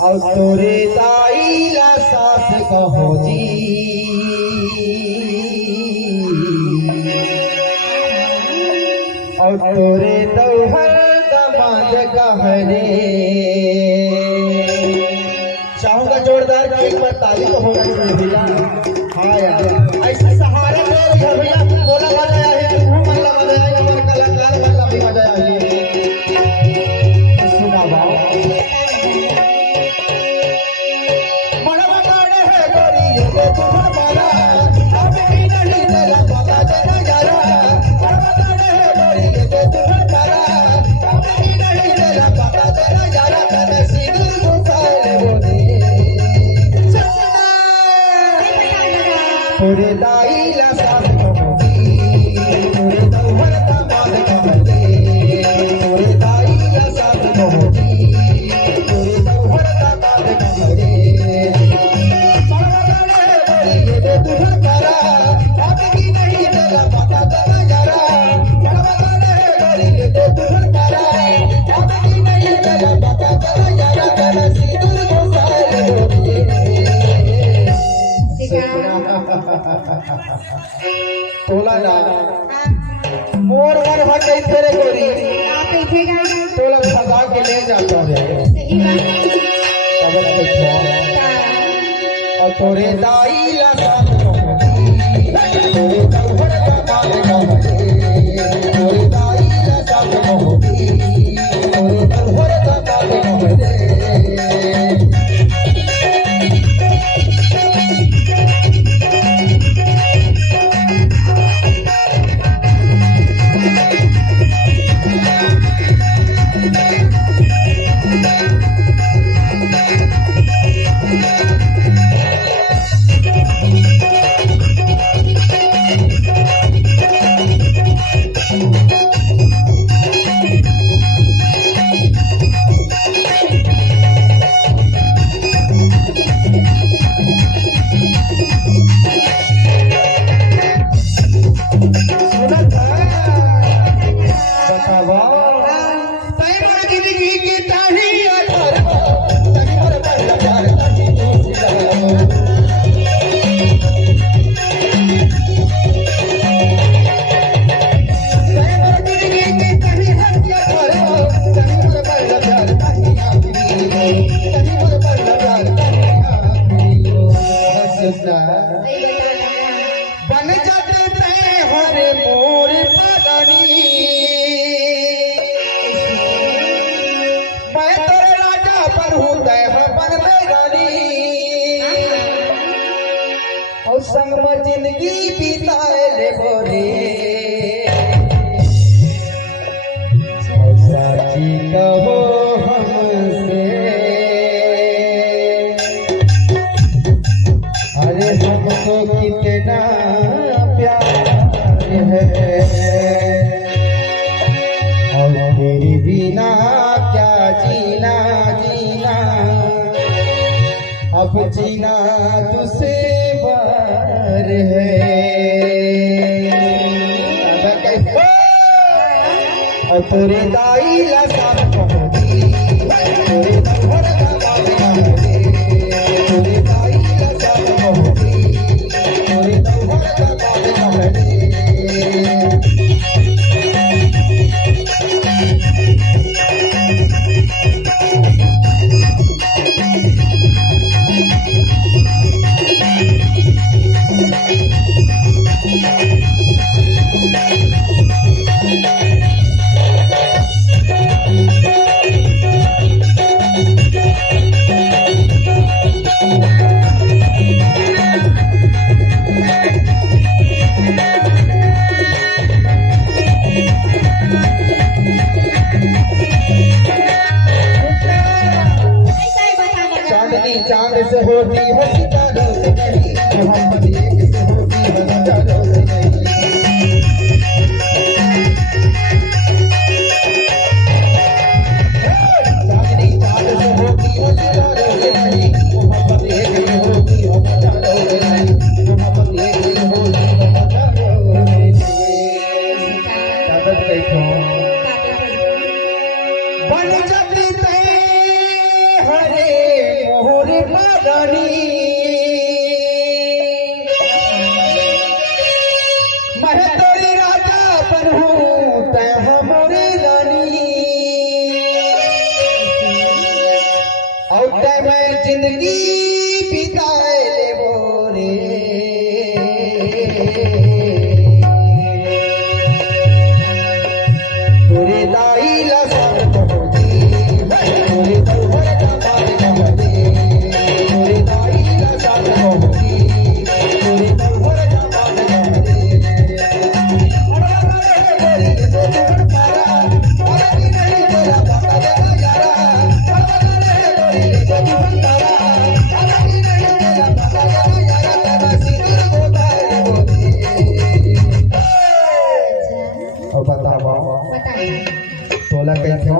और तोरे दाईला सास कहो जी और तोरे दौहर दमाद कहरे। चाहूंगा जोरदार की एक बार ताली तो होना चाहिए भैया। हाँ यार ऐसे सहारे में भैया बोला वाला है मल्ला वाला है हमारे कलाकार वाला भी मजा आ गया। सुना बाबा तोरे दाईला सास कहोगी तोरे दौहर दमाद कहरे। तोरे दाईला सास कहोगी तोरे दौहर दमाद कहरे। तुझे करा अब की नहीं तेरा पता चला जरा। तुझे करा अब की नहीं तेरा पता चला जरा। तेरा सिंदूर घुसाए होगी तोला ना मोर वर भर गई तेरे गोरी तोला भगा के ले जाता है और तोरे दाई लगा तोरे दौहर दमाद कहरे। तोरे दाई लगा कहोगी तोरे दौहर दमाद कहरे। बन जाते थे हरे मोर पगड़ी मैं तेरे राजा पर हूँ दह बन रानी और संग में जिंदगी बिताए ले बोरे। साची कहो हमसे अरे हमको कितना प्यार है और तेरे बिना क्या जीना जीना अब जीना तुझसे बार है। और तोरे दाई लगा कहोगी तोरे दौहर दमाद कहरे। तोरे दाई लगा कहोगी तोरे दौहर दमाद कहरे। बतावा बताइए। तोला कैसे